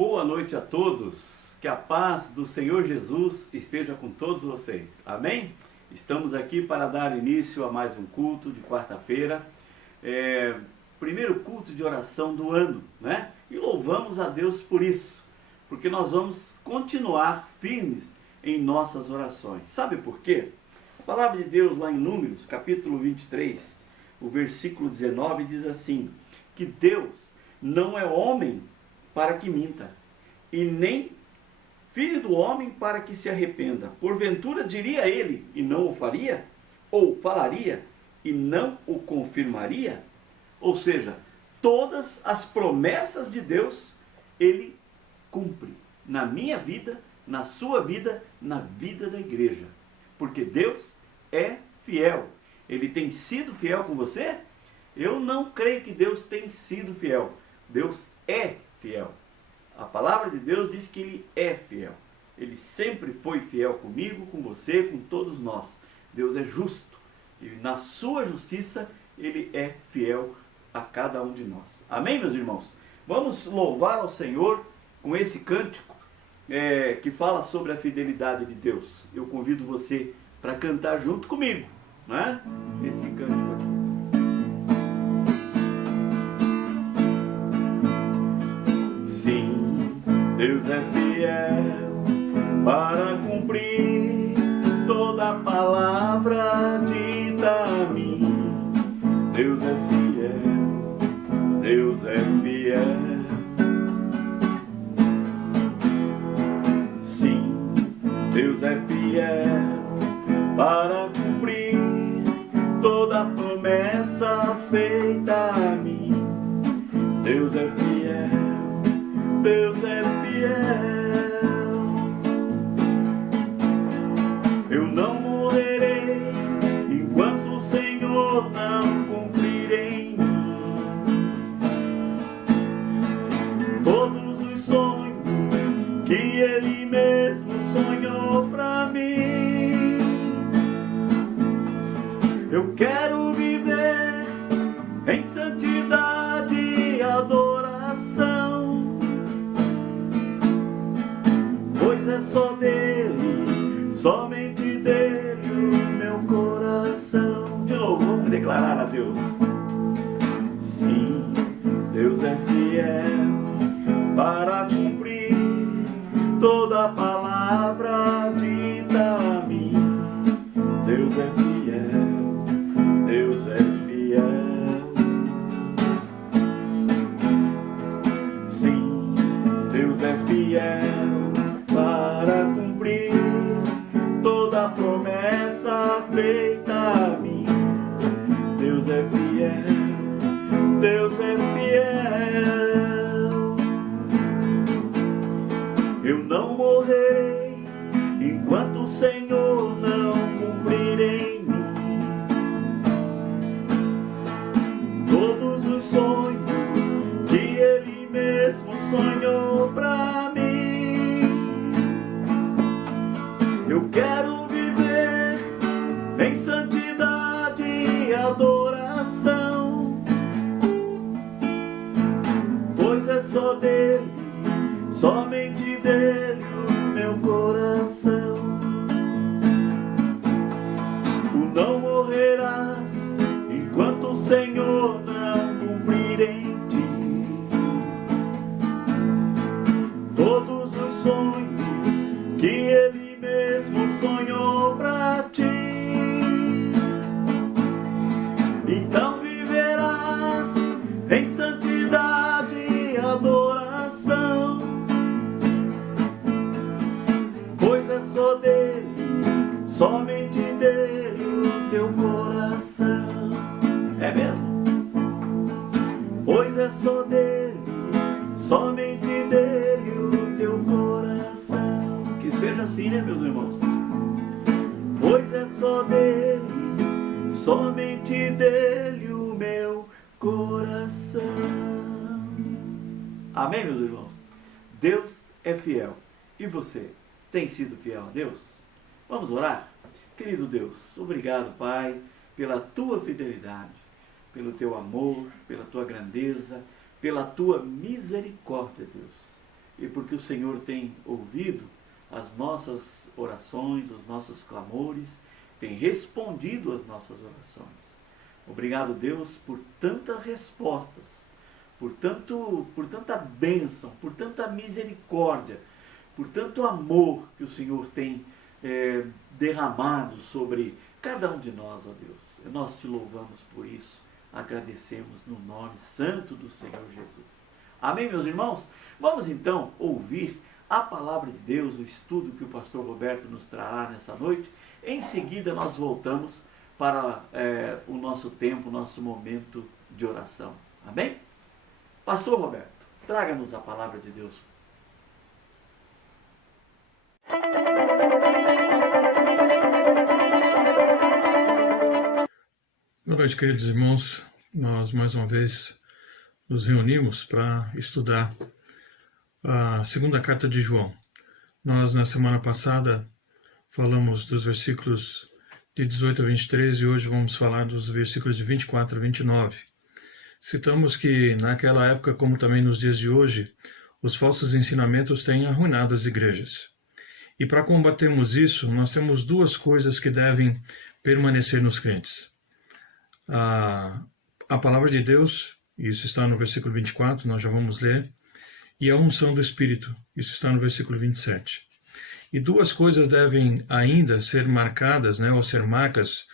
Boa noite a todos, que a paz do Senhor Jesus esteja com todos vocês, amém? Estamos aqui para dar início a mais um culto de quarta-feira, primeiro culto de oração do ano, né? E louvamos a Deus por isso, porque nós vamos continuar firmes em nossas orações. Sabe por quê? A palavra de Deus lá em Números, capítulo 23, o versículo 19 diz assim, que Deus não é homem para que minta, e nem filho do homem para que se arrependa. Porventura diria ele, e não o faria? Ou falaria, e não o confirmaria? Ou seja, todas as promessas de Deus, Ele cumpre na minha vida, na sua vida, na vida da igreja. Porque Deus é fiel. Ele tem sido fiel com você? Eu não creio que Deus tenha sido fiel. Deus é fiel. A palavra de Deus diz que Ele é fiel. Ele sempre foi fiel comigo, com você, com todos nós. Deus é justo. E na sua justiça, Ele é fiel a cada um de nós. Amém, meus irmãos? Vamos louvar ao Senhor com esse cântico que fala sobre a fidelidade de Deus. Eu convido você para cantar junto comigo, né? Esse cântico aqui. Deus é fiel para cumprir toda palavra dita a mim. Deus é fiel, Deus é fiel. Sim, Deus é fiel para cumprir toda promessa feita a mim. Deus é fiel, Deus é fiel. Eu não morrerei enquanto o Senhor não cumprir em mim todos os sonhos que Ele mesmo sonhou pra mim. Eu quero viver em santidade e adoração, pois é só dele, somente dele o meu coração. De novo, vamos declarar a Deus. Sim, Deus é fiel para cumprir toda palavra dita a mim. Deus é fiel, Deus é fiel. Sim, Deus é fiel para cumprir toda promessa feita a mim. Deus é fiel, Deus é fiel. Eu não morrerei enquanto o Senhor não cumprir em mim todos os sonhos que Ele mesmo sonhou pra mim. Eu quero viver em santidade e adoração, pois é só dele, somente dele o meu coração. Tu não morrerás enquanto o Senhor não cumprir em ti todos os sonhos que Ele mesmo sonhou pra ti. Então viverás em santidade e adoração, pois é só dele, somente dele o teu coração. É mesmo? Pois é só dele, somente dele o teu coração. Que seja assim, né, meus irmãos? Pois é só dele, somente dele o meu coração. Amém, meus irmãos? Deus é fiel. E você, tem sido fiel a Deus? Vamos orar? Querido Deus, obrigado, Pai, pela tua fidelidade, pelo teu amor, pela tua grandeza, pela tua misericórdia, Deus. e porque o Senhor tem ouvido as nossas orações, os nossos clamores, tem respondido às nossas orações. Obrigado, Deus, por tantas respostas, por tanta bênção, por tanta misericórdia, por tanto amor que o Senhor tem derramado sobre cada um de nós, ó Deus. Nós te louvamos por isso, agradecemos no nome santo do Senhor Jesus. Amém, meus irmãos? Vamos então ouvir a palavra de Deus, o estudo que o pastor Roberto nos trará nessa noite. Em seguida nós voltamos para o nosso tempo, o nosso momento de oração. Amém? Pastor Roberto, traga-nos a palavra de Deus. Boa noite, queridos irmãos. Nós mais uma vez nos reunimos para estudar a segunda carta de João. Nós, na semana passada, falamos dos versículos de 18 a 23 e hoje vamos falar dos versículos de 24 a 29. Citamos que, naquela época, como também nos dias de hoje, os falsos ensinamentos têm arruinado as igrejas. E para combatermos isso, nós temos duas coisas que devem permanecer nos crentes. A palavra de Deus, isso está no versículo 24, nós já vamos ler, e a unção do Espírito, isso está no versículo 27. E duas coisas devem ainda ser marcadas, ou ser marcas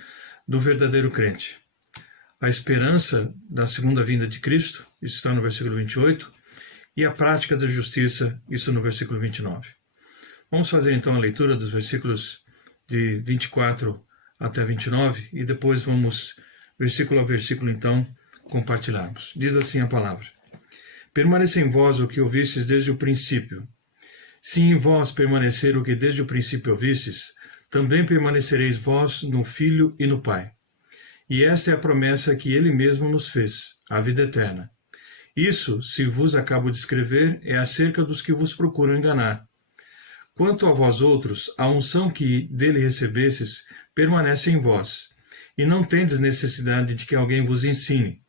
do verdadeiro crente. A esperança da segunda vinda de Cristo, isso está no versículo 28, e a prática da justiça, isso no versículo 29. Vamos fazer então a leitura dos versículos de 24 até 29 e depois vamos, versículo a versículo então, compartilharmos. Diz assim a palavra: Permaneça em vós o que ouvistes desde o princípio. Se em vós permanecer o que desde o princípio ouvistes, também permanecereis vós no Filho e no Pai. E esta é a promessa que ele mesmo nos fez, a vida eterna. Isso, se vos acabo de escrever, é acerca dos que vos procuram enganar. Quanto a vós outros, a unção que dele recebestes permanece em vós, e não tendes necessidade de que alguém vos ensine.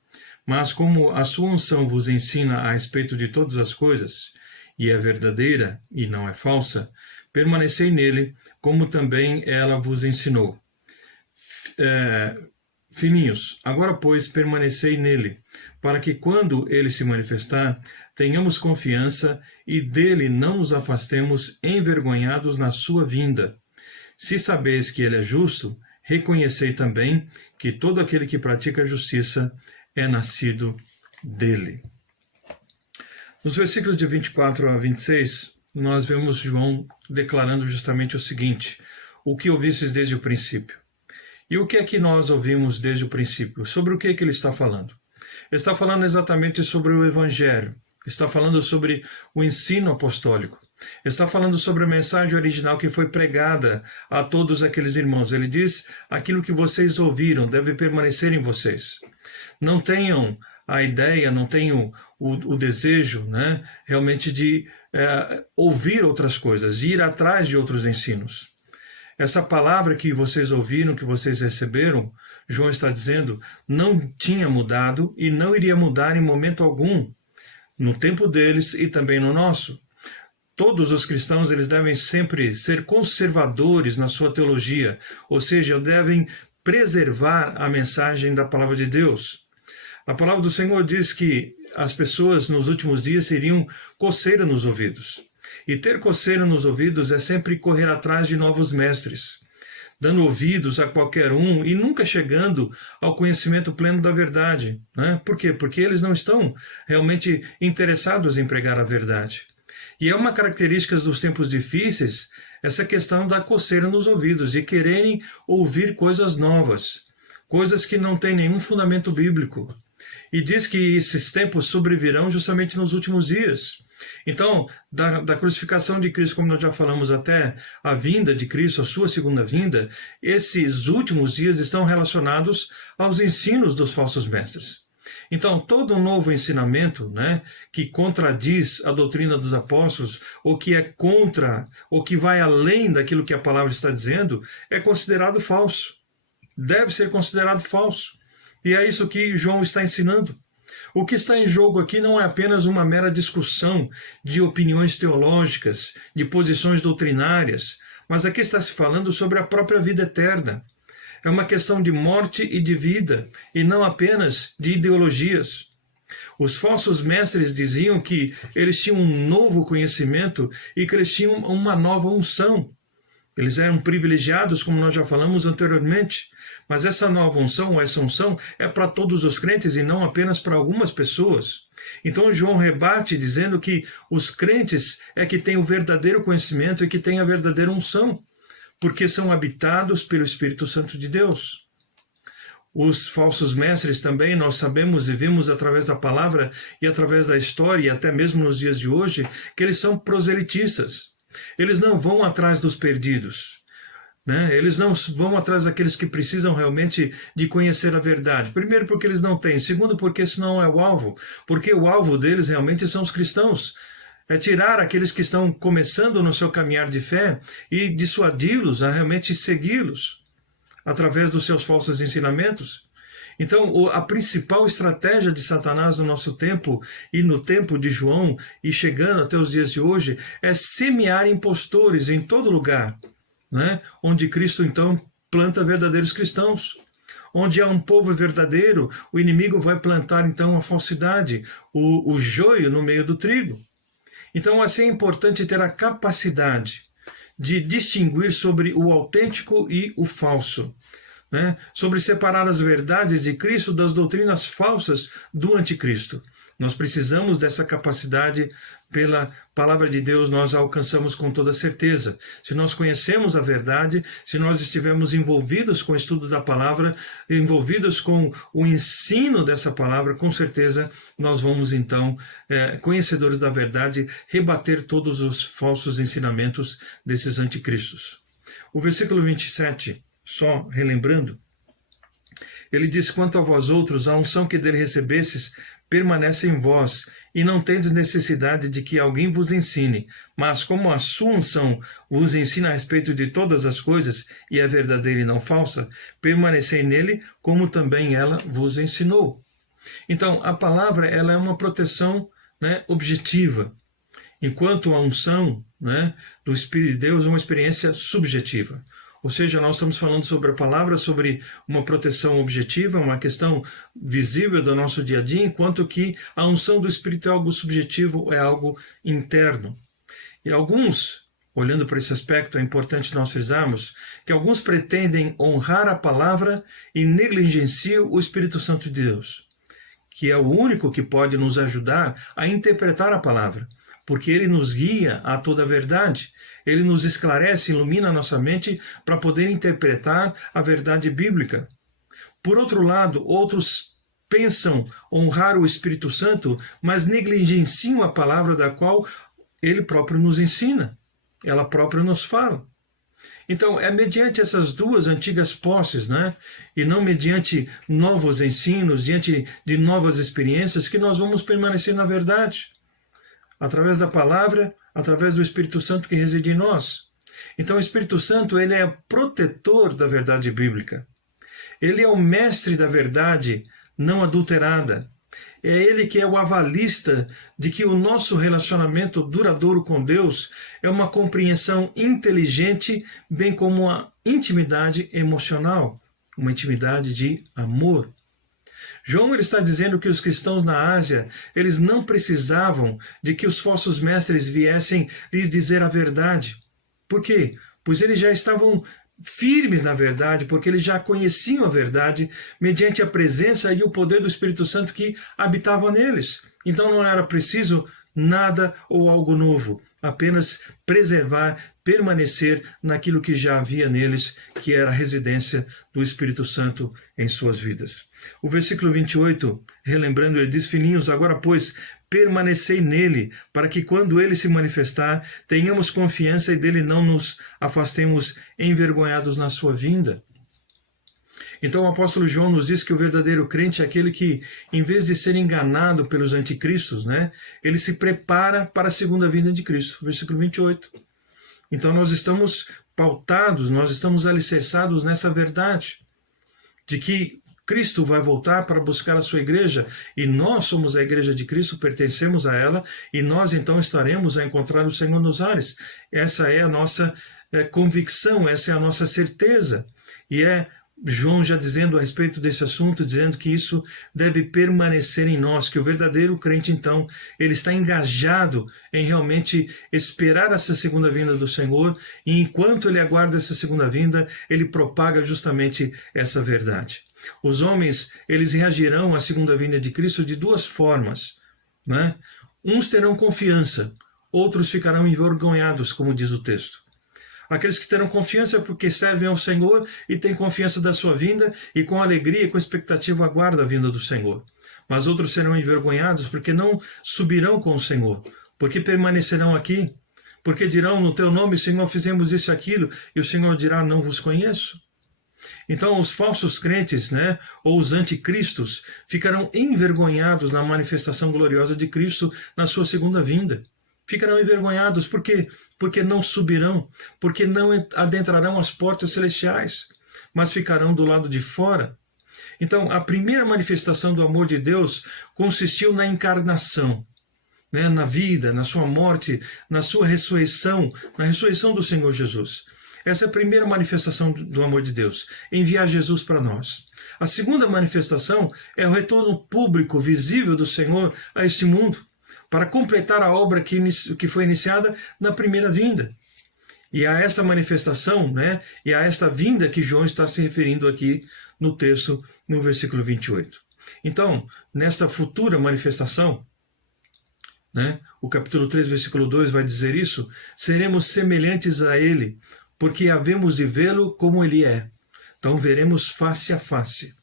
Mas como a sua unção vos ensina a respeito de todas as coisas, e é verdadeira e não é falsa, permanecei nele, como também ela vos ensinou. Filhinhos, agora, pois, permanecei nele, para que, quando ele se manifestar, tenhamos confiança e dele não nos afastemos envergonhados na sua vinda. Se sabeis que ele é justo, reconhecei também que todo aquele que pratica a justiça é nascido dele. Nos versículos de 24 a 26, nós vemos João declarando justamente o seguinte: o que ouvistes desde o princípio. E o que é que nós ouvimos desde o princípio? Sobre o que é que ele está falando? Ele está falando exatamente sobre o Evangelho, está falando sobre o ensino apostólico, está falando sobre a mensagem original que foi pregada a todos aqueles irmãos. Ele diz: aquilo que vocês ouviram deve permanecer em vocês. Não tenham a ideia, não tenham o desejo, realmente de ouvir outras coisas, de ir atrás de outros ensinos. Essa palavra que vocês ouviram, que vocês receberam, João está dizendo, não tinha mudado e não iria mudar em momento algum, no tempo deles e também no nosso. Todos os cristãos, eles devem sempre ser conservadores na sua teologia, ou seja, devem preservar a mensagem da palavra de Deus. A palavra do Senhor diz que as pessoas nos últimos dias teriam coceira nos ouvidos. E ter coceira nos ouvidos é sempre correr atrás de novos mestres, dando ouvidos a qualquer um e nunca chegando ao conhecimento pleno da verdade. Por quê? Porque eles não estão realmente interessados em pregar a verdade. E é uma característica dos tempos difíceis essa questão da coceira nos ouvidos, de quererem ouvir coisas novas, coisas que não têm nenhum fundamento bíblico. E diz que esses tempos sobrevirão justamente nos últimos dias. Então, da crucificação de Cristo, como nós já falamos, até a vinda de Cristo, a sua segunda vinda, esses últimos dias estão relacionados aos ensinos dos falsos mestres. Então, todo um novo ensinamento, que contradiz a doutrina dos apóstolos, ou que é contra, ou que vai além daquilo que a palavra está dizendo, é considerado falso. Deve ser considerado falso. E é isso que João está ensinando. O que está em jogo aqui não é apenas uma mera discussão de opiniões teológicas, de posições doutrinárias, mas aqui está se falando sobre a própria vida eterna. É uma questão de morte e de vida, e não apenas de ideologias. Os falsos mestres diziam que eles tinham um novo conhecimento e que eles tinham uma nova unção. Eles eram privilegiados, como nós já falamos anteriormente, mas essa nova unção, ou essa unção, é para todos os crentes e não apenas para algumas pessoas. Então João rebate dizendo que os crentes é que têm o verdadeiro conhecimento e que têm a verdadeira unção, porque são habitados pelo Espírito Santo de Deus. Os falsos mestres também, nós sabemos e vimos através da palavra e através da história, e até mesmo nos dias de hoje, que eles são proselitistas. Eles não vão atrás dos perdidos, né? Eles não vão atrás daqueles que precisam realmente de conhecer a verdade. Primeiro, porque eles não têm. Segundo, porque esse não é o alvo. Porque o alvo deles realmente são os cristãos. É tirar aqueles que estão começando no seu caminhar de fé e dissuadi-los a realmente segui-los através dos seus falsos ensinamentos. Então, a principal estratégia de Satanás no nosso tempo e no tempo de João e chegando até os dias de hoje é semear impostores em todo lugar, né? Onde Cristo então planta verdadeiros cristãos. Onde há um povo verdadeiro, o inimigo vai plantar então a falsidade, o joio no meio do trigo. Então, assim é importante ter a capacidade de distinguir sobre o autêntico e o falso, né? Sobre separar as verdades de Cristo das doutrinas falsas do anticristo. Nós precisamos dessa capacidade. Pela palavra de Deus nós a alcançamos com toda certeza. Se nós conhecemos a verdade, se nós estivermos envolvidos com o estudo da palavra, envolvidos com o ensino dessa palavra, com certeza nós vamos então, conhecedores da verdade, rebater todos os falsos ensinamentos desses anticristos. O versículo 27, só relembrando, ele diz: quanto a vós outros, a unção que dele recebestes permanece em vós, e não tendes necessidade de que alguém vos ensine, mas como a sua unção vos ensina a respeito de todas as coisas, e é verdadeira e não falsa, permanecei nele, como também ela vos ensinou. Então, a palavra ela é uma proteção, né, objetiva, enquanto a unção, né, do Espírito de Deus é uma experiência subjetiva. Ou seja, nós estamos falando sobre a palavra, sobre uma proteção objetiva, uma questão visível do nosso dia a dia, enquanto que a unção do Espírito é algo subjetivo, é algo interno. E alguns, olhando para esse aspecto, é importante nós frisarmos que alguns pretendem honrar a palavra e negligenciam o Espírito Santo de Deus, que é o único que pode nos ajudar a interpretar a palavra, porque ele nos guia a toda a verdade. Ele nos esclarece, ilumina a nossa mente para poder interpretar a verdade bíblica. Por outro lado, outros pensam honrar o Espírito Santo, mas negligenciam a palavra da qual ele próprio nos ensina. Ela própria nos fala. Então, é mediante essas duas antigas posses, né? E não mediante novos ensinos, diante de novas experiências, que nós vamos permanecer na verdade. Através da palavra, através do Espírito Santo que reside em nós. Então o Espírito Santo ele é protetor da verdade bíblica. Ele é o mestre da verdade não adulterada. É ele que é o avalista de que o nosso relacionamento duradouro com Deus é uma compreensão inteligente, bem como uma intimidade emocional, uma intimidade de amor. João ele está dizendo que os cristãos na Ásia, eles não precisavam de que os falsos mestres viessem lhes dizer a verdade. Por quê? Pois eles já estavam firmes na verdade, porque eles já conheciam a verdade mediante a presença e o poder do Espírito Santo que habitava neles. Então não era preciso nada ou algo novo, apenas preservar, permanecer naquilo que já havia neles, que era a residência do Espírito Santo em suas vidas. O versículo 28, relembrando, ele diz: filhinhos, agora pois, permanecei nele, para que quando ele se manifestar, tenhamos confiança e dele não nos afastemos envergonhados na sua vinda. Então o apóstolo João nos diz que o verdadeiro crente é aquele que, em vez de ser enganado pelos anticristos, né, ele se prepara para a segunda vinda de Cristo. Versículo 28. Então nós estamos pautados, nós estamos alicerçados nessa verdade, de que Cristo vai voltar para buscar a sua igreja e nós somos a igreja de Cristo, pertencemos a ela e nós então estaremos a encontrar o Senhor nos ares. Essa é a nossa convicção, essa é a nossa certeza. E João já dizendo a respeito desse assunto, dizendo que isso deve permanecer em nós, que o verdadeiro crente, então, ele está engajado em realmente esperar essa segunda vinda do Senhor, e enquanto ele aguarda essa segunda vinda, ele propaga justamente essa verdade. Os homens, eles reagirão à segunda vinda de Cristo de duas formas, né? Uns terão confiança, outros ficarão envergonhados, como diz o texto. Aqueles que terão confiança porque servem ao Senhor e têm confiança da sua vinda e com alegria e com expectativa aguardam a vinda do Senhor. Mas outros serão envergonhados porque não subirão com o Senhor, porque permanecerão aqui, porque dirão no teu nome, Senhor, fizemos isso e aquilo, e o Senhor dirá, não vos conheço. Então os falsos crentes, né, ou os anticristos, ficarão envergonhados na manifestação gloriosa de Cristo na sua segunda vinda. Ficarão envergonhados, por quê? Porque não subirão, porque não adentrarão as portas celestiais, mas ficarão do lado de fora. Então, a primeira manifestação do amor de Deus consistiu na encarnação, né, na vida, na sua morte, na sua ressurreição, na ressurreição do Senhor Jesus. Essa é a primeira manifestação do amor de Deus, enviar Jesus para nós. A segunda manifestação é o retorno público, visível do Senhor a este mundo, para completar a obra que foi iniciada na primeira vinda. E a essa manifestação, né, e a esta vinda que João está se referindo aqui no texto, no versículo 28. Então, nesta futura manifestação, né, o capítulo 3, versículo 2 vai dizer isso, seremos semelhantes a ele, porque havemos de vê-lo como ele é. Então veremos face a face.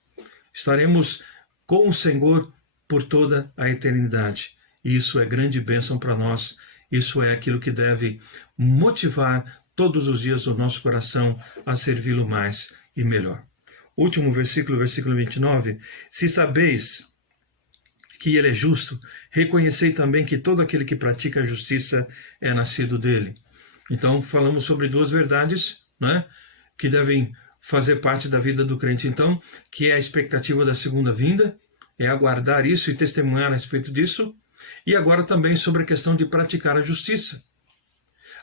Estaremos com o Senhor por toda a eternidade. Isso é grande bênção para nós, isso é aquilo que deve motivar todos os dias o nosso coração a servi-lo mais e melhor. Último versículo, versículo 29. Se sabeis que ele é justo, reconhecei também que todo aquele que pratica a justiça é nascido dele. Então, falamos sobre duas verdades, né, que devem fazer parte da vida do crente, então, que é a expectativa da segunda vinda, é aguardar isso e testemunhar a respeito disso, e agora também sobre a questão de praticar a justiça.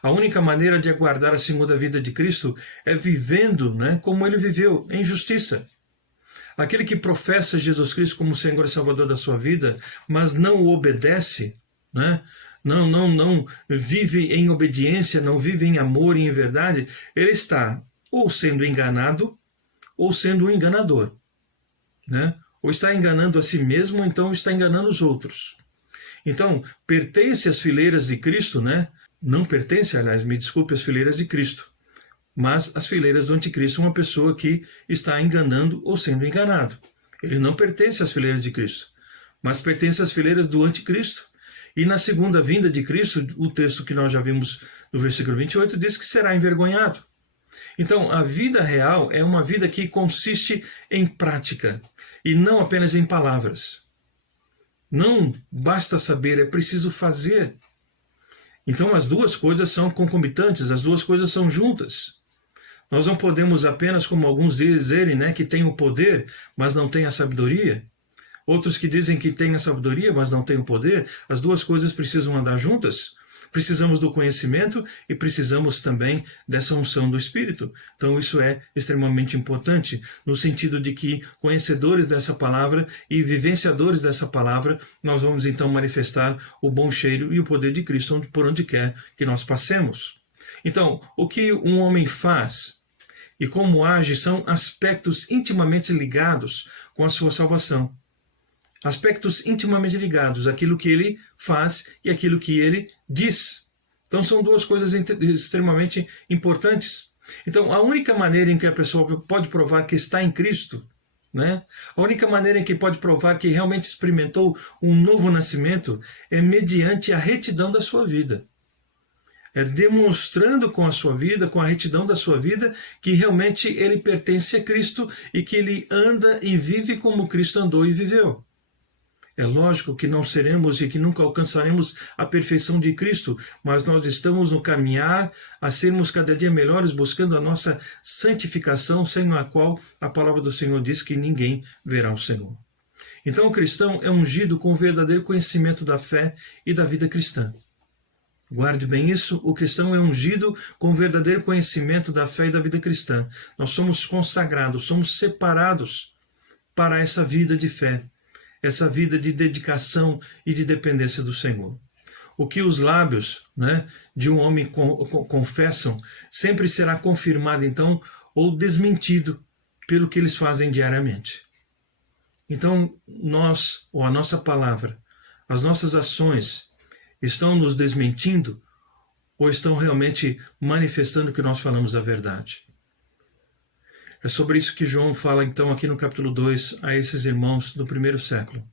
A única maneira de aguardar a segunda vinda de Cristo é vivendo, né, como ele viveu, em justiça. Aquele que professa Jesus Cristo como Senhor e Salvador da sua vida, mas não o obedece, né, não vive em obediência, não vive em amor e em verdade, ele está ou sendo enganado ou sendo um enganador, né? Ou está enganando a si mesmo, ou então está enganando os outros. Então, pertence às fileiras de Cristo, né? Não pertence, aliás, me desculpe, às fileiras de Cristo, mas às fileiras do anticristo, uma pessoa que está enganando ou sendo enganado. Ele não pertence às fileiras de Cristo, mas pertence às fileiras do anticristo. E na segunda vinda de Cristo, o texto que nós já vimos no versículo 28 diz que será envergonhado. Então, a vida real é uma vida que consiste em prática e não apenas em palavras. Não basta saber, é preciso fazer. Então, as duas coisas são concomitantes, as duas coisas são juntas. Nós não podemos apenas, como alguns dizerem, né, que tem o poder, mas não tem a sabedoria. Outros que dizem que tem a sabedoria, mas não tem o poder. As duas coisas precisam andar juntas. Precisamos do conhecimento e precisamos também dessa unção do Espírito. Então isso é extremamente importante, no sentido de que, conhecedores dessa palavra e vivenciadores dessa palavra, nós vamos então manifestar o bom cheiro e o poder de Cristo por onde quer que nós passemos. Então, o que um homem faz e como age são aspectos intimamente ligados com a sua salvação. Aspectos intimamente ligados àquilo que ele faz e àquilo que ele diz. Então são duas coisas extremamente importantes. Então a única maneira em que a pessoa pode provar que está em Cristo, né? A única maneira em que pode provar que realmente experimentou um novo nascimento é mediante a retidão da sua vida. É demonstrando com a sua vida, com a retidão da sua vida, que realmente ele pertence a Cristo e que ele anda e vive como Cristo andou e viveu. É lógico que não seremos e que nunca alcançaremos a perfeição de Cristo, mas nós estamos no caminhar a sermos cada dia melhores, buscando a nossa santificação, sem a qual a palavra do Senhor diz que ninguém verá o Senhor. Então o cristão é ungido com o verdadeiro conhecimento da fé e da vida cristã. Guarde bem isso, o cristão é ungido com o verdadeiro conhecimento da fé e da vida cristã. Nós somos consagrados, somos separados para essa vida de fé, essa vida de dedicação e de dependência do Senhor. O que os lábios, de um homem confessam, sempre será confirmado, então, ou desmentido pelo que eles fazem diariamente. Então, nós, ou a nossa palavra, as nossas ações, estão nos desmentindo ou estão realmente manifestando que nós falamos a verdade? É sobre isso que João fala, então, aqui no capítulo 2, a esses irmãos do primeiro século,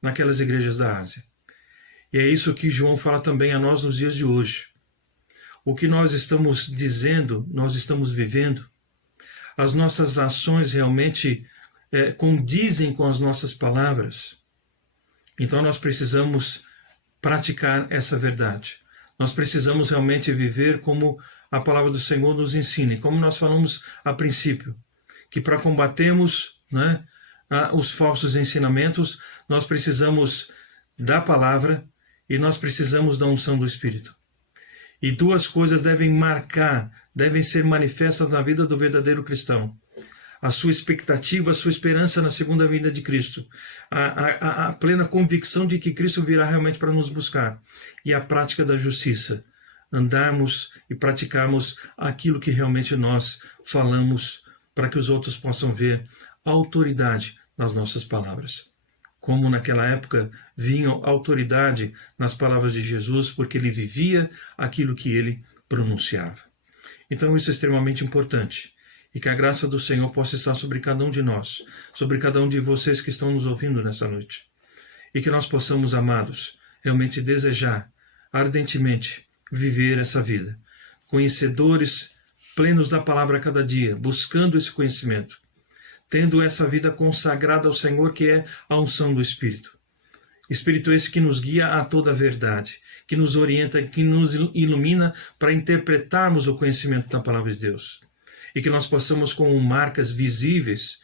naquelas igrejas da Ásia. E é isso que João fala também a nós nos dias de hoje. O que nós estamos dizendo, nós estamos vivendo. As nossas ações realmente condizem com as nossas palavras. Então nós precisamos praticar essa verdade. Nós precisamos realmente viver como a palavra do Senhor nos ensina. E como nós falamos a princípio, que para combatermos os falsos ensinamentos, nós precisamos da palavra e nós precisamos da unção do Espírito. E duas coisas devem ser manifestas na vida do verdadeiro cristão. A sua expectativa, a sua esperança na segunda vinda de Cristo. A plena convicção de que Cristo virá realmente para nos buscar. E a prática da justiça. Andarmos e praticarmos aquilo que realmente nós falamos, para que os outros possam ver a autoridade nas nossas palavras. Como naquela época vinha autoridade nas palavras de Jesus, porque ele vivia aquilo que ele pronunciava. Então isso é extremamente importante. E que a graça do Senhor possa estar sobre cada um de nós, sobre cada um de vocês que estão nos ouvindo nessa noite. E que nós possamos, amados, realmente desejar ardentemente viver essa vida, conhecedores plenos da palavra a cada dia, buscando esse conhecimento, tendo essa vida consagrada ao Senhor, que é a unção do Espírito. Espírito esse que nos guia a toda a verdade, que nos orienta, que nos ilumina para interpretarmos o conhecimento da palavra de Deus. E que nós possamos, com marcas visíveis,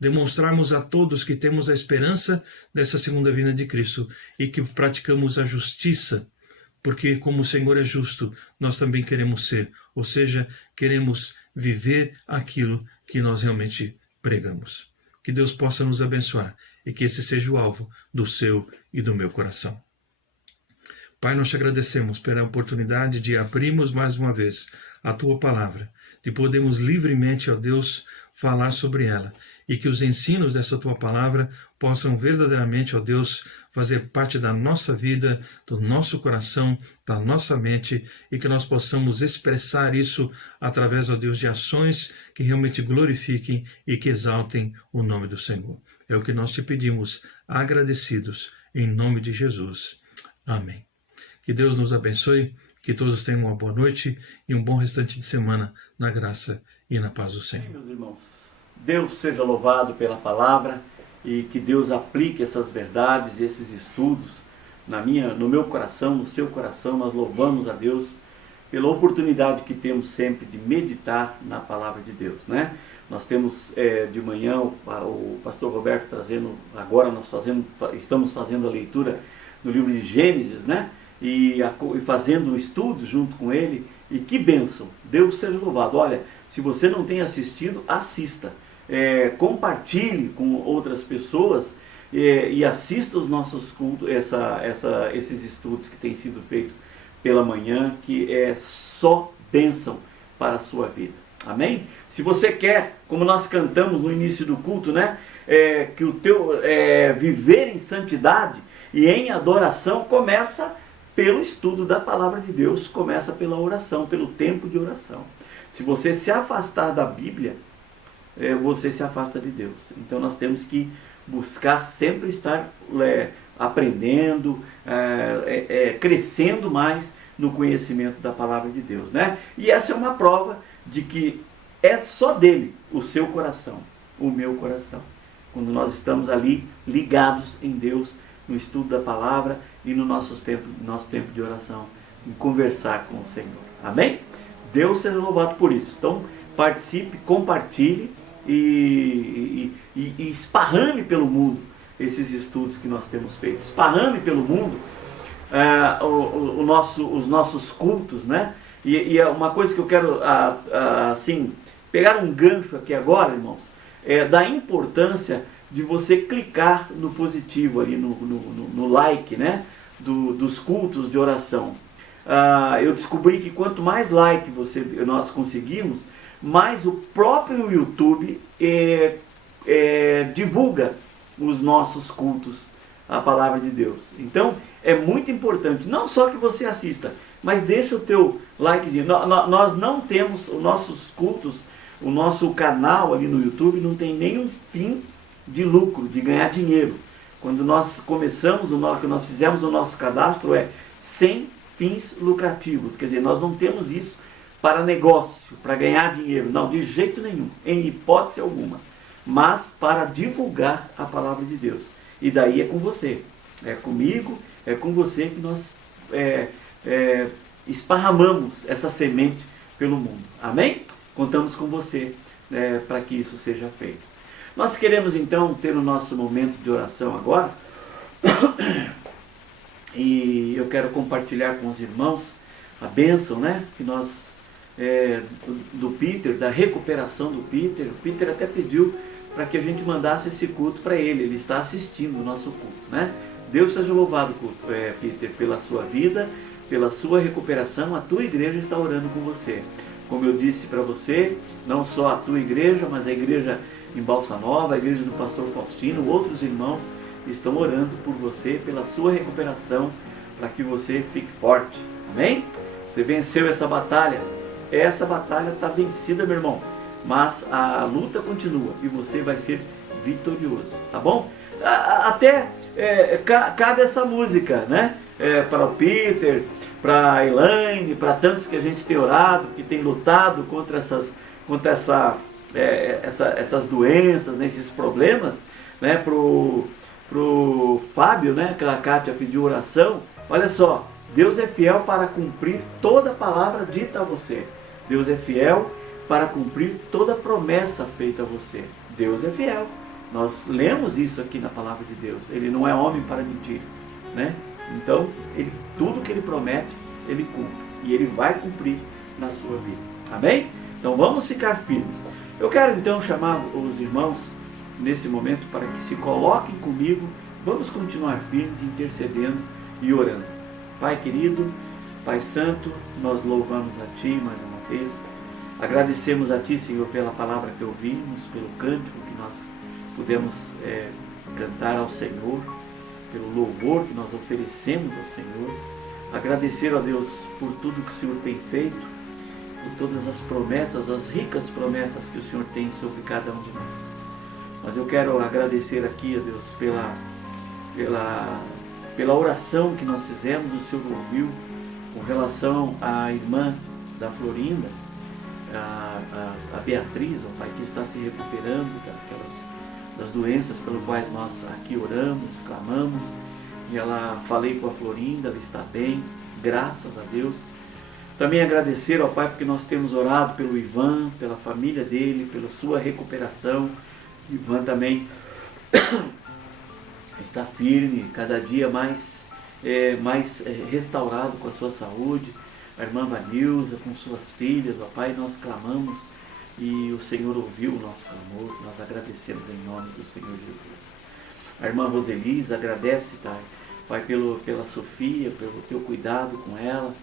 demonstrarmos a todos que temos a esperança dessa segunda vinda de Cristo e que praticamos a justiça, porque como o Senhor é justo, nós também queremos ser, ou seja, queremos viver aquilo que nós realmente pregamos. Que Deus possa nos abençoar e que esse seja o alvo do seu e do meu coração. Pai, nós te agradecemos pela oportunidade de abrirmos mais uma vez a Tua palavra, de podermos livremente, ó Deus, falar sobre ela, e que os ensinos dessa Tua palavra possam verdadeiramente, ó Deus, fazer parte da nossa vida, do nosso coração, da nossa mente, e que nós possamos expressar isso através, ó Deus, de ações que realmente glorifiquem e que exaltem o nome do Senhor. É o que nós te pedimos, agradecidos, em nome de Jesus. Amém. Que Deus nos abençoe, que todos tenham uma boa noite e um bom restante de semana na graça e na paz do Senhor. Sim, meus irmãos, Deus seja louvado pela palavra e que Deus aplique essas verdades, esses estudos no meu coração, no seu coração. Nós louvamos a Deus pela oportunidade que temos sempre de meditar na palavra de Deus, Nós temos de manhã o pastor Roberto trazendo, agora estamos fazendo a leitura no livro de Gênesis, E fazendo um estudo junto com ele, e que bênção, Deus seja louvado. Olha, se você não tem assistido, assista, compartilhe com outras pessoas e assista os nossos cultos, esses estudos que têm sido feitos pela manhã, que é só bênção para a sua vida, amém? Se você quer, como nós cantamos no início do culto, que o teu viver em santidade e em adoração começa pelo estudo da palavra de Deus, começa pela oração, pelo tempo de oração. Se você se afastar da Bíblia, você se afasta de Deus. Então nós temos que buscar sempre estar aprendendo, crescendo mais no conhecimento da palavra de Deus, E essa é uma prova de que é só dele o seu coração, o meu coração. quando nós estamos ali ligados em Deus, no estudo da palavra e no nosso tempo de oração, em conversar com o Senhor. Amém? Deus seja louvado por isso. Então, participe, compartilhe e esparrame pelo mundo esses estudos que nós temos feito. Esparrame pelo mundo os nossos cultos, né? E uma coisa que eu quero, assim, pegar um gancho aqui agora, irmãos, da importância de você clicar no positivo ali, no like, né? Dos cultos de oração. Eu descobri que quanto mais like nós conseguimos, mais o próprio YouTube divulga os nossos cultos, a palavra de Deus. Então, é muito importante, não só que você assista, mas deixa o teu likezinho. Nós não temos, os nossos cultos, o nosso canal ali no YouTube não tem nenhum fim de lucro, de ganhar dinheiro. Quando nós começamos, que nós fizemos o nosso cadastro sem fins lucrativos. Quer dizer, nós não temos isso para negócio, para ganhar dinheiro. Não, de jeito nenhum, em hipótese alguma. Mas para divulgar a palavra de Deus. E daí é com você, é comigo, é com você que nós esparramamos essa semente pelo mundo. Amém? Contamos com você para que isso seja feito. Nós queremos então ter o nosso momento de oração agora. E eu quero compartilhar com os irmãos a bênção, né? Que nós, do Peter, da recuperação do Peter. O Peter até pediu para que a gente mandasse esse culto para ele. Ele está assistindo o nosso culto, né? Deus seja louvado, Peter, pela sua vida, pela sua recuperação. A tua igreja está orando com você. Como eu disse para você, não só a tua igreja, mas a igreja em Balsa Nova, a igreja do pastor Faustino, outros irmãos estão orando por você, pela sua recuperação, para que você fique forte. Amém? Você venceu essa batalha. Essa batalha está vencida, meu irmão. Mas a luta continua e você vai ser vitorioso. Tá bom? Até cabe essa música, né? Para o Peter, para a Elaine, para tantos que a gente tem orado, que tem lutado contra essas doenças, né, esses problemas, né? Pro Fábio, né, que a Kátia pediu oração. Olha só, Deus é fiel para cumprir toda a palavra dita a você. Deus é fiel para cumprir toda a promessa feita a você. Deus é fiel. Nós lemos isso aqui na palavra de Deus. Ele não é homem para mentir, né? Então, tudo que ele promete, ele cumpre. E ele vai cumprir na sua vida. Amém? Então vamos ficar firmes. Eu quero então chamar os irmãos nesse momento para que se coloquem comigo. Vamos continuar firmes, intercedendo e orando. Pai querido, Pai santo, nós louvamos a Ti mais uma vez. Agradecemos a Ti, Senhor, pela palavra que ouvimos, pelo cântico que nós pudemos cantar ao Senhor, pelo louvor que nós oferecemos ao Senhor. Agradecer a Deus por tudo que o Senhor tem feito, por todas as promessas, as ricas promessas que o Senhor tem sobre cada um de nós. Mas eu quero agradecer aqui a Deus pela oração que nós fizemos, o Senhor ouviu com relação à irmã da Florinda, a Beatriz, ó Pai, que está se recuperando das doenças pelas quais nós aqui oramos, clamamos. E falei com a Florinda, ela está bem, graças a Deus. Também agradecer ao Pai porque nós temos orado pelo Ivan, pela família dele, pela sua recuperação. Ivan também está firme, cada dia mais restaurado com a sua saúde. A irmã Vanilza com suas filhas, ó Pai, nós clamamos e o Senhor ouviu o nosso clamor. Nós agradecemos em nome do Senhor Jesus. A irmã Roselisa agradece, Pai, pela Sofia, pelo teu cuidado com ela.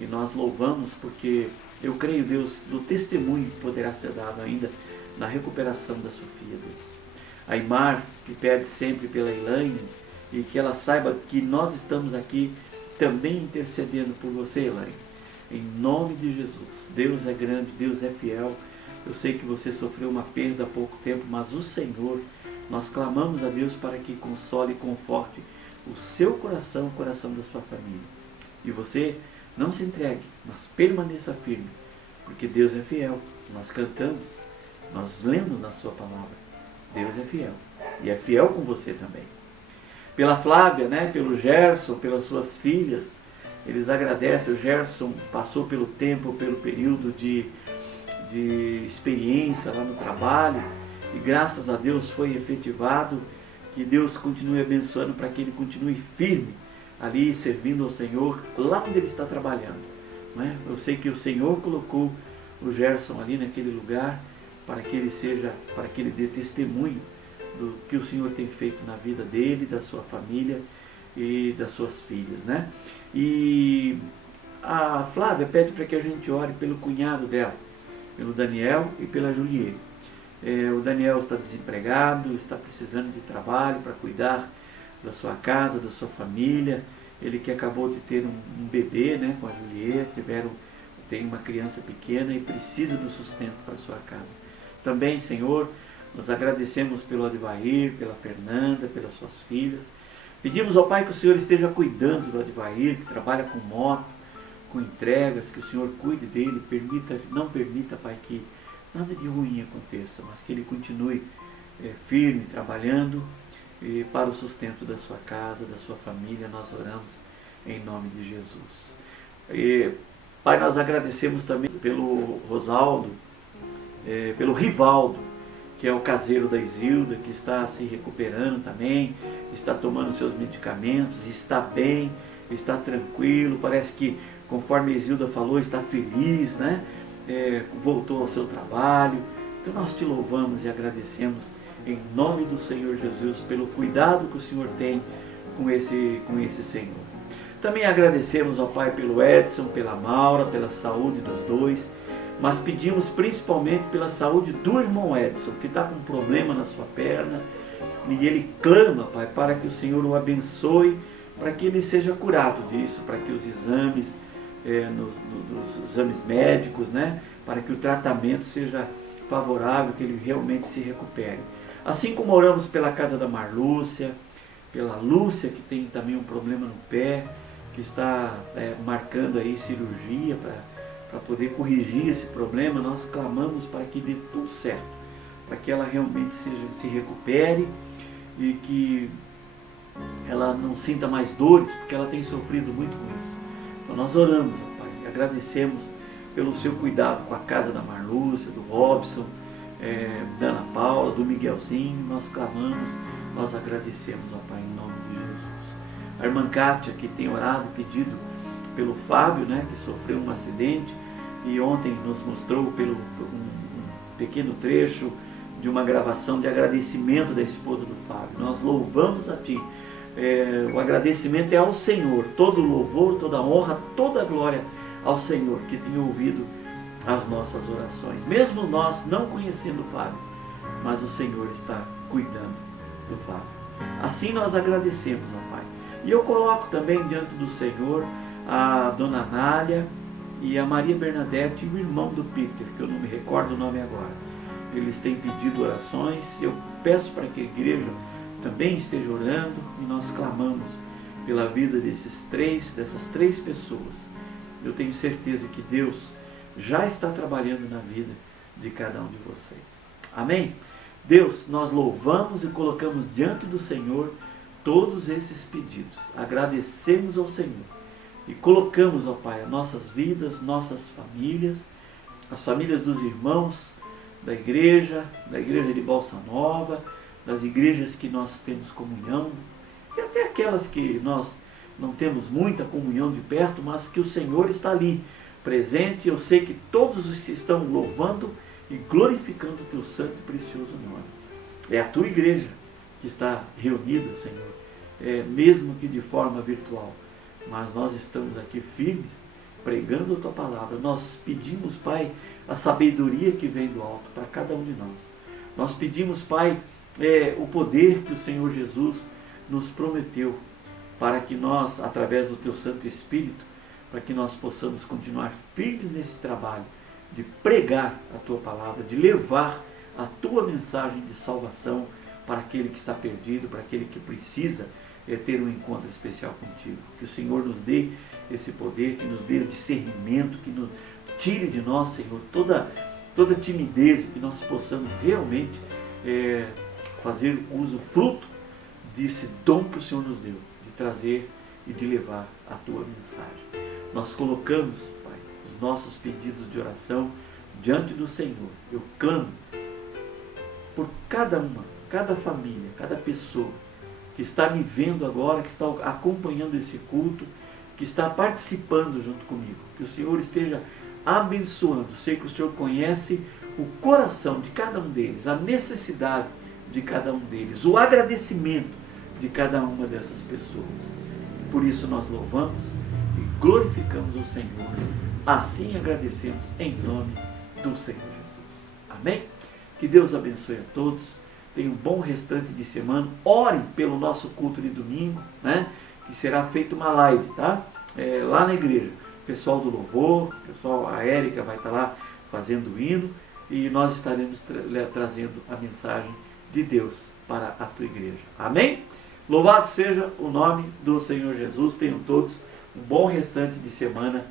E nós louvamos porque eu creio, Deus, do testemunho que poderá ser dado ainda na recuperação da Sofia, Deus. A Imar, que pede sempre pela Elaine, e que ela saiba que nós estamos aqui também intercedendo por você, Elaine. Em nome de Jesus. Deus é grande, Deus é fiel. Eu sei que você sofreu uma perda há pouco tempo, mas o Senhor, nós clamamos a Deus para que console e conforte o seu coração, o coração da sua família. E você não se entregue, mas permaneça firme, porque Deus é fiel. Nós cantamos, nós lemos na sua palavra. Deus é fiel. e é fiel com você também. Pela Flávia, né, pelo Gerson, pelas suas filhas, eles agradecem. O Gerson passou pelo tempo, pelo período de experiência lá no trabalho, e graças a Deus foi efetivado. Que Deus continue abençoando para que ele continue firme ali servindo ao Senhor lá onde ele está trabalhando, não é? Eu sei que o Senhor colocou o Gerson ali naquele lugar para que ele dê testemunho do que o Senhor tem feito na vida dele, da sua família e das suas filhas, né? E a Flávia pede para que a gente ore pelo cunhado dela, pelo Daniel e pela Juliette. O Daniel está desempregado, está precisando de trabalho para cuidar da sua casa, da sua família. Ele que acabou de ter um bebê, né, com a Juliette, tem uma criança pequena e precisa do sustento para a sua casa. Também, Senhor, nós agradecemos pelo Advair, pela Fernanda, pelas suas filhas. Pedimos ao Pai que o Senhor esteja cuidando do Advair, que trabalha com moto, com entregas, que o Senhor cuide dele, não permita, Pai, que nada de ruim aconteça, mas que ele continue firme, trabalhando para o sustento da sua casa, da sua família. Nós oramos em nome de Jesus. Pai, nós agradecemos também pelo Rosaldo, pelo Rivaldo, que é o caseiro da Isilda, que está se recuperando também, está tomando seus medicamentos, está bem, está tranquilo, parece que, conforme a Isilda falou, está feliz, né? Voltou ao seu trabalho. Então nós te louvamos e agradecemos em nome do Senhor Jesus pelo cuidado que o Senhor tem com esse Senhor. Também agradecemos ao Pai pelo Edson, pela Maura, pela saúde dos dois, mas pedimos principalmente pela saúde do irmão Edson, que está com um problema na sua perna, e ele clama, Pai, para que o Senhor o abençoe, para que ele seja curado disso, para que os exames, nos exames médicos, né, para que o tratamento seja favorável, que ele realmente se recupere. Assim como oramos pela casa da Marlúcia, pela Lúcia, que tem também um problema no pé, que está marcando aí cirurgia para poder corrigir esse problema, nós clamamos para que dê tudo certo, para que ela realmente se recupere e que ela não sinta mais dores, porque ela tem sofrido muito com isso. Então nós oramos, ó Pai, e agradecemos pelo seu cuidado com a casa da Marlúcia, do Robson, da Ana Paula, do Miguelzinho. Nós clamamos, nós agradecemos, ó Pai, em nome de Jesus. A irmã Kátia, que tem orado, pedido pelo Fábio, né, que sofreu um acidente e ontem nos mostrou um pequeno trecho de uma gravação de agradecimento da esposa do Fábio. Nós louvamos a Ti. O agradecimento é ao Senhor, todo louvor, toda honra, toda glória ao Senhor, que tem ouvido as nossas orações, mesmo nós não conhecendo o Fábio, mas o Senhor está cuidando do Fábio. Assim nós agradecemos, ó Pai. E eu coloco também diante do Senhor a Dona Nália e a Maria Bernadette e o irmão do Peter, que eu não me recordo o nome agora. Eles têm pedido orações, eu peço para que a igreja também esteja orando, e nós clamamos pela vida dessas três pessoas. Eu tenho certeza que Deus já está trabalhando na vida de cada um de vocês. Amém? Deus, nós louvamos e colocamos diante do Senhor todos esses pedidos. Agradecemos ao Senhor e colocamos, ó Pai, as nossas vidas, nossas famílias, as famílias dos irmãos da igreja de Bolsa Nova, das igrejas que nós temos comunhão, e até aquelas que nós não temos muita comunhão de perto, mas que o Senhor está ali, presente. Eu sei que todos os que estão louvando e glorificando o Teu santo e precioso nome. É a Tua igreja que está reunida, Senhor, mesmo que de forma virtual, mas nós estamos aqui firmes, pregando a Tua palavra. Nós pedimos, Pai, a sabedoria que vem do alto para cada um de nós. Nós pedimos, Pai, o poder que o Senhor Jesus nos prometeu, para que nós, através do Teu Santo Espírito, para que nós possamos continuar firmes nesse trabalho de pregar a Tua palavra, de levar a Tua mensagem de salvação para aquele que está perdido, para aquele que precisa ter um encontro especial contigo. Que o Senhor nos dê esse poder, que nos dê o discernimento, que nos tire de nós, Senhor, toda timidez, que nós possamos realmente fazer uso, fruto desse dom que o Senhor nos deu, de trazer e de levar a tua mensagem. Nós colocamos, Pai, os nossos pedidos de oração diante do Senhor. Eu clamo por cada família, cada pessoa que está me vendo agora, que está acompanhando esse culto, que está participando junto comigo. Que o Senhor esteja abençoando. Sei que o Senhor conhece o coração de cada um deles, a necessidade de cada um deles, o agradecimento de cada uma dessas pessoas. Por isso nós louvamos e glorificamos o Senhor. Assim agradecemos em nome do Senhor Jesus. Amém? Que Deus abençoe a todos. Tenha um bom restante de semana. Orem pelo nosso culto de domingo, né? Que será feita uma live, tá? Lá na igreja. O pessoal do louvor, a Érica vai estar lá fazendo o hino e nós estaremos trazendo a mensagem de Deus para a tua igreja. Amém? Louvado seja o nome do Senhor Jesus. Tenham todos um bom restante de semana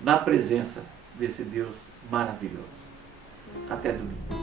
na presença desse Deus maravilhoso. Até domingo.